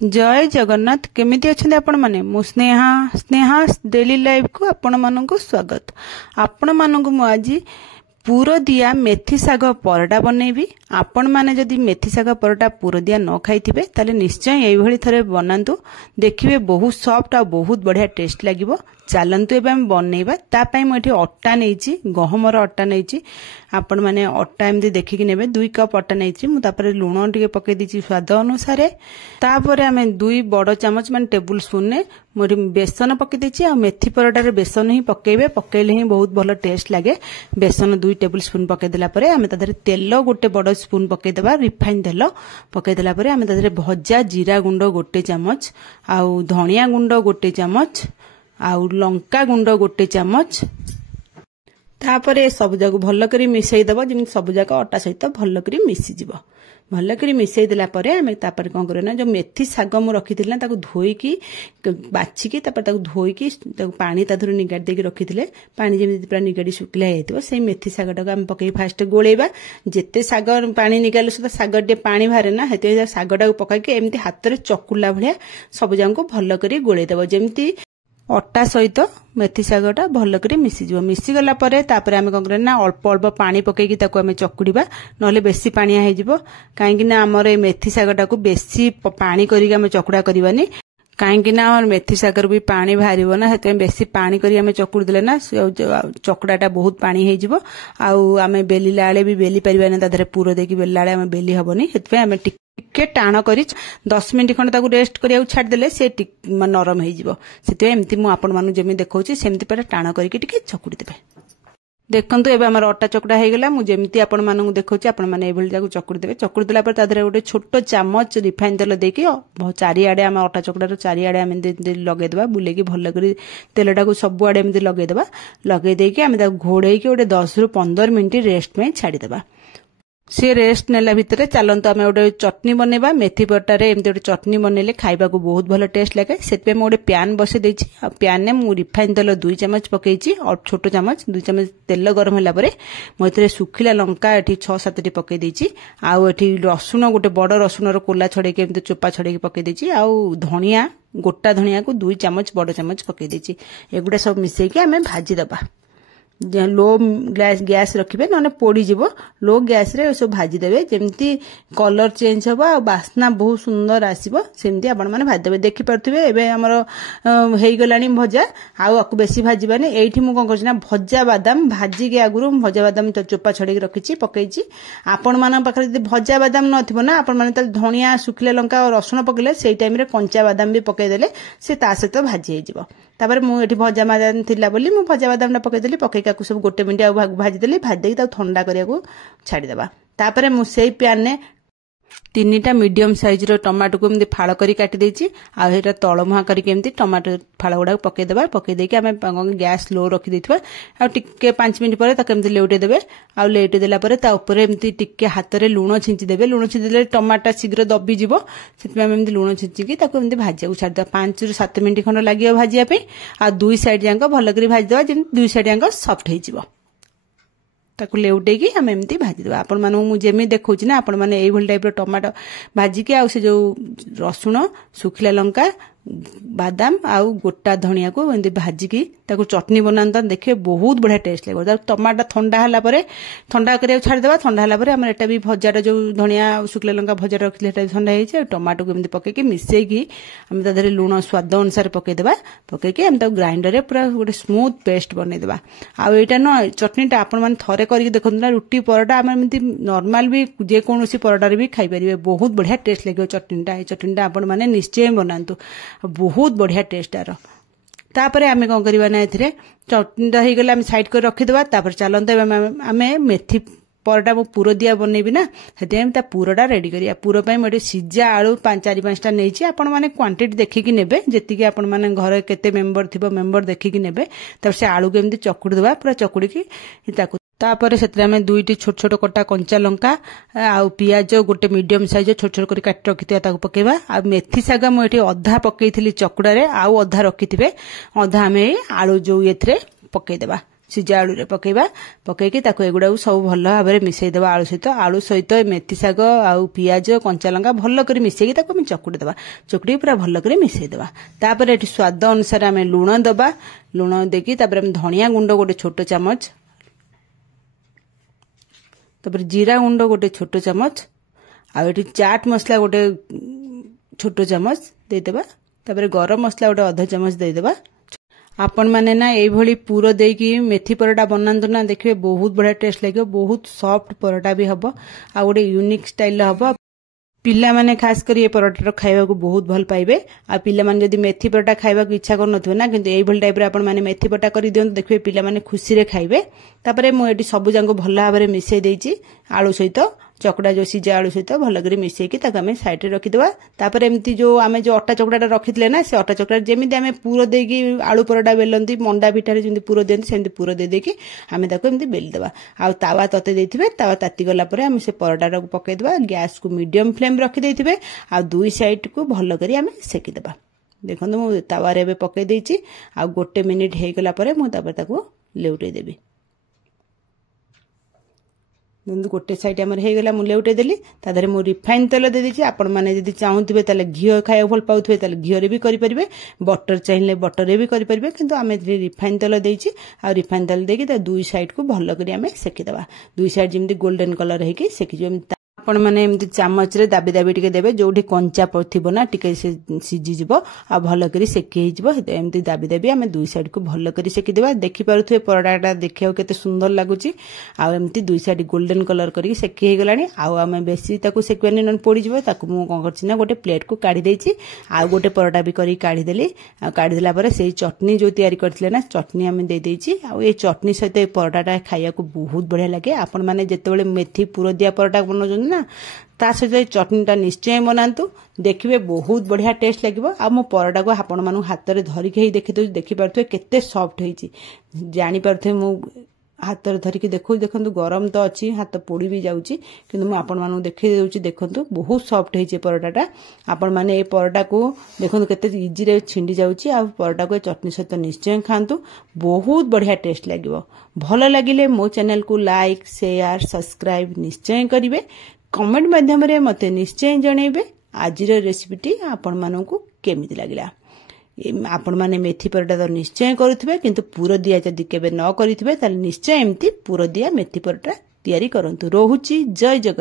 जय जगन्नाथ केमिति अच्छे आपण माने मु स्नेहा स्नेहा डेली लाइफ को आपण मानक स्वागत। आपण मानक मु आज पुर दिया मेथी साग परटा बनैबी। आपण माने जदि मेथी साग परटा पुर दिया न खाइथिबे ताले निश्चय एई भली थरे बनांतु, देखिबे बहुत सॉफ्ट आ बहुत बढ़िया टेस्ट लागिबो। चलतु एबे हम बनैबा। ता पई मु एठी अट्टा नैची, गहमर अट्टा नैची। आपण माने अट्टा एमती देखिकि नेबे। 2 कप अट्टा नैची मु, तापरे लूण टिके पकै दिछि स्वाद अनुसार। तापरे हमें 2 बड़ चामच माने टेबल स्पून ने मोर बेसन पकै दिछि। आ मेथी परटा रे बेसन ही पकैबे, पकैले ही बहुत भलो टेस्ट लागे। बेसन 2 टेबल स्पून पकै देला परे हमें तादरे तेल गोटे बड़ स्पून पकै देबा, रिफाइन तेल पकै देला परे हमें तादरे भजा जीरा गुंड गोटे चामच, आउ धनिया गुंड गोटे चामच, आउ लंका गुंड गोटे चामच। तापरे सब जाक भल करी मिसई दबो, जेम सब जाक अटा सहित भल करी मिसी जिवो। भल करी मिसई देला परे हमें तापर कोन करे ना, जो मेथी साग मु रखिथिले ताको धोईकी बाछिकी तापर ताको धोईकी ताको पानी ताधुर निगाड देकी रखिथिले। पानी जेमि पूरा निगाडी सुकला हेतिबो सेई मेथी सागटाको हम पकई फास्ट गोळेबा। जेते साग पानी निगाले सुदा सागटे पानी बाहरे ना, हेते सागटाको पकाइके एमती हातरे चकुला भलिया सब जाको भल करी गोळेई देबो, जेमती अट्टा सहित मेथी सागटा भल करी मिसी जिवो। मिसी गला परे तापरे हमें कोन करना, अल्प अल्प पानी पकेकी ताको हमें चकुड़ीबा, नले बेसी पानिया हे जिवो। काहेकि ना हमर ए मेथी सागटाको बेसी पानी करिके हमें चकुड़ा करबानी, काहेकि ना हमर मेथी सागर भी पानी बाहरिबो ना, हेते बेसी पानी करी हमें चकुड़ देले ना चकुड़ाटा बहुत पानी हे जिवो। आउ हमें बेली लाळे भी बेली परिबानी, तादरे पूरो देकी बेली लाळे हमें बेली हबनी। हेतबे हमें टिके टाण करी 10 मिनिट खंड ताको रेस्ट करिया छाड़ देले से नरम हे जिवो। सेते एमती मु आपण मानु जेमि देखौची सेमती पर टाण करिके टिके चकुड़ी देबे। देखंतु एबे हमर अट्टा चकुड़ा हे गेला। मु जेमती आपण मानु देखौची आपण माने एभल जाको चकुड़ी देबे। चकुड़ी देला पर तादरे गोटे छोटो चामच रिफाइन तेल देकी चारि आडे हम अट्टा चकुड़ार चारि आडे हम लगे देबा, बुलेकी भल करी तेलटाको सब आडे एमती लगे देबा। लगे देकी हम ताको घोड़ेकी गोटे 10 रु 15 मिनिट रेस्ट में छाड़ी देबा। से रेस्ट नेला भितरे चलंतु आमे गोटे चटनी बनेबा। मेथी परटारे एमती गोटे चटनी बनेले खाइबा को बहुत भलो टेस्ट लागे। सेतपे मु गोटे प्यान बसे देछि। आ प्यान ने मु रिफाइन तेल 2 चमच पकेछि और छोटो चामच 2 चमच तेल गरम होला परे मु एतरे सुखिला लंका एठी 6-7 टी पके देछि। आउ एठी रसुन गोटे बड़ रसुन रो कोला छडे के एमती चोपा छडे के पके देछि। आउ धनिया गोटा धनिया को 2 चमच बड़ चमच पके देछि। एगुडा सब मिसै के हमें भाजी दबा। लो गैस रखिबे न पोड़ी जीवो। लो गैस रे सब भाजी देबे, जेमती कलर चेंज होबा आ बास्ना बहुत सुंदर आसीबो। सेमती आपण माने भाजी देबे। देखि परथिबे एबे हमर हेई गलानी भजा। आउ अकु बेसी भाजीबानी। एठी मु कोन करछि ना, भजा बादाम भाजी के आगुरु भजा बादाम चोपा छडे के रखिछि पकैछि। आपण माने पाखरे जदि भजा बादाम नथिबो ना, आपण माने त धनिया सुखिला लंका और रसुन पकेले सेई टाइम रे कंचा बादाम भी पकै देले से ता सहित भाजी हे जिवो। तापर मु एठी भजा बादाम थिला बोली मु भजा बादाम पकै देली। पकै का सब 1 मिनिट आ भाजी देली। भाजी देकी ता ठंडा करिया को छाड़ी देबा। तापर मु सेई प्यान ने 3टा मीडियम साइज रो टमाटो को एमती फाळ करी काटी देछि। आ हेटा तळमुहा करी एमती टमाटो फाळ गुडा पकै देबा। पकै देकी हमें गैस लो रखि देथिबा। आ टिके 5 मिनिट परे ताके एमती लेउटे देबे। आ लेउटे देला परे ता ऊपर एमती टिके हाथ रे लूण छिंची देबे। लूण छिंची देले टमाटा शीघ्र दबी जिवो। सेति हम एमती लूण छिंची की ताको एमती भाजिया को छाड़ देबा। 5 रु 7 मिनिट खंड लागियो भाजिया पे। आ 2 साइड जांको भल करी भाजी देबा, जेम 2 साइड जांको सॉफ्ट हे जिवो। ताको लेउटे की हम एमती भाजी देबा। आपण मानु मु जेमि देखौछि ना, आपण माने एई भल टाइप रो टमाटो भाजी के आ से जो रसुन सुखिला लंका बादाम आउ गोटा धनिया को एमती भाजी की ताको चटनी बनांता देखिए बहुत बढ़िया टेस्ट लागो। टमाटा ठंडा हला परे ठंडा करिया छाड़ देबा। ठंडा हला परे हम एटा भी भजाटा जो धनिया सुखिला लंका भजा रखले एटा ठंडा हे छै। टमाटो को एमती पके के मिसै की हम ता धरे लूण स्वाद अनुसार पके देबा। पके के हम ता ग्राइंडर रे पूरा गोटे स्मूथ पेस्ट बनै देबा। आ एटा न चटनीटा आपण माने थरे करिक देखन ना, रुटी परोटा हम एमती नॉर्मल भी जे कोनोसी परोटा रे भी खाइ परिबे। बहुत बढ़िया टेस्ट लागियो चटनीटा। ए चटनीटा आपण माने निश्चय बनांतु, बहुत बढ़िया टेस्ट आरो। तापरे आमे कोन करबा ना, एथिरे चटनीटा हे गेला हम साइड कर रखि देबा। तापर चलंत आमे मेथी परटा मु पूरो दिया बनैबी ना, हेते हम ता पूरोटा रेडी करिया। पूरो पय मटे सिजा आलू 4-5टा नैछि। आपण माने क्वांटिटी देखि कि नेबे, जेति कि आपण माने घर केते मेंबर थिबो मेंबर देखि कि नेबे। तब से आलू के एमती चकुड़ी देबा, पूरा चकुड़ी की ताको। तापर सेतरे हमें 2टी छोट छोट कटा कंचा लंका आ पियाज गोटे मीडियम साइज छोट छोट करी काटी रखिथिया ताको पकेबा। आ मेथी साग मु एठी अधा पकेइथिली चकुड़ा रे, आ अधा रखिथिबे। अधा हमें आलू जो एथरे पकेइ देबा। ସିଝା ଆଳୁରେ ପକେଇବା ପକେଇକି ତାକୁ ଏଗୁଡ଼ାକୁ ସବୁ ଭଲ ଭାବରେ ମିଶାଇ ଦେବା ଆଳୁ ସହିତ ମେଥି ଶାଗ ଆଉ ପିଆଜ କଞ୍ଚା ଲଙ୍କା ଭଲ କରି ମିଶାଇକି ତାକୁ ଆମେ ଚକୁଟି ଦେବା ଚକୁଟିକି ପୁରା ଭଲ କରି ମିଶାଇ ଦେବା ତାପରେ ଏଠି ସ୍ୱାଦ ଅନୁସାରେ ଆମେ ଲୁଣ ଦେବା ଲୁଣ ଦେଇକି ତାପରେ ଆମେ ଧନିଆ ଗୁଣ୍ଡ ଗୋଟେ ଛୋଟ ଚାମଚ ତାପରେ ଜିରା ଗୁଣ୍ଡ ଗୋଟେ ଛୋଟ ଚାମଚ ଆଉ ଏଠି ଚାଟ୍ ମସଲା ଗୋଟେ ଛୋଟ ଚାମଚ ଦେଇଦେବା ତାପରେ ଗରମ ମସଲା ଗୋଟେ ଅଧ ଚାମଚ ଦେଇଦେବା आपण माने ना एभली पूर देकी मेथी परोटा बनातु ना देखिए बहुत बढ़िया टेस्ट लगे बहुत सॉफ्ट परोटा भी हम आ गोटे यूनिक स्टाइल हम पिला माने खास कर ये परोटा खाइबा को बहुत भल पाइबे आ पिला माने जदी मेथी परोटा खाइबा को इच्छा करनथु ना किंतु एभल टाइप रे आपण माने मेथी परोटा करि दियन देखिए पिला माने खुशी रे खाइबे तापरे मु एटी सब जांको भल भाबरे मिसै देइची आलू सहित चकड़ा जो सीझा आलू सहित भल कर मिसैकी ताको आमे साइड रे रखिदेबा तापर एमती जो आमे जो अटा चकड़ाटा रखिथिले ना से अटा चकड़ा जेमिति आमे पूर देकी आलू परोटा बेलंती मंडा पिठारे जेमिति पूर देंती सेमिति पूर दे देकी आमे ताको एमती बेल देबा आ तावा तते देथिबे तावा ताती गला परे आमे से परोटा को पकै देबा गैस को मीडियम फ्लेम रखि देथिबे आ दुई साइड को भल करी आमे सेकी देबा देखंतु मु तावा रे बे पकै देइची आ गोटे मिनिट हे गला परे मु तापर ताको लेउटे देबी गोटे साइड आम होगा मुझे उठे देली तादरे मु रिफाइन तेल दे देछि आपण माने जदी चाहूथिबे ताले घियो खाया भल पाउथिबे ताले घियो रे भी करि परिबे बटर चाहिए बटर रे भी करि परिबे किंतु आमे रिफाइन तेल देछि आ रिफाइन तेल देकी ता दुई साइड को भल करी आमे सेकी देबा दुई साइड जेमती गोल्डन कलर हेकी सेकी जो आपण माने एमती चामच रे दाबी दाबी टिके देबे जोठी कंचा थिबो ना टिके सिझी जिवो आ भल करी सेकी हे जिवो एमती दाबी दाबी आमे दुई साइड को भल करी सेकी देबा देखि पारुथुबे परोटाटा देखियो केते सुंदर लागुची आ एमती दुई साइड गोल्डन कलर करी सेकी हे गलानी आ आमे बेसी ताको सेकवानी न पड़ी जिवो ताको मु कोन करछि ना गोटे प्लेट को काढी देछि आ गोटे परोटा भी करी काढी देली आ काढी देला परे सेही चटनी जो तयारी करथिले ना चटनी आमे दे देछि आ ए चटनी सहित ए परोटाटा खाइया को बहुत बढ़िया लागे आपण माने जेतेबेले मेथी पूर दिया परोटा बनौछन ना ता सहित चटनीटा निश्चय बनातु देखिए बहुत बढ़िया टेस्ट लगे आ मो परोटा को आपण मानु हाथ में धरिकी देखी दे देखी पारे केते सॉफ्ट होइची जानी पारे मु हाथ में धरिकी देखो देखंतु गरम तो अच्छी हाथ पोड़ी भी जाउची किंतु मु आपण मानु देखि देउची देखंतु बहुत सॉफ्ट होइची परोटाटा आपण माने ए परोटा को देखंतु केते इजी रे छिंडी जाउची आ परोटा को चटनी सहित निश्चय खांतु बहुत बढ़िया टेस्ट लागिवो भलो लागिले मो चैनल को लाइक शेयर सब्सक्राइब निश्चय करिवे कमेंट माध्यम रे मते निश्चय जणेबे आजिर रेसिपीटी आपण मानकु केमिति लागिला आपण माने मेथी परोटा तो निश्चय करूथिबे किंतु पूर दिया जदी केबे न करिथिबे ताले निश्चय एमती पूर दिया मेथी परोटा तयारी करंतु रोहुची जय जगन्नाथ।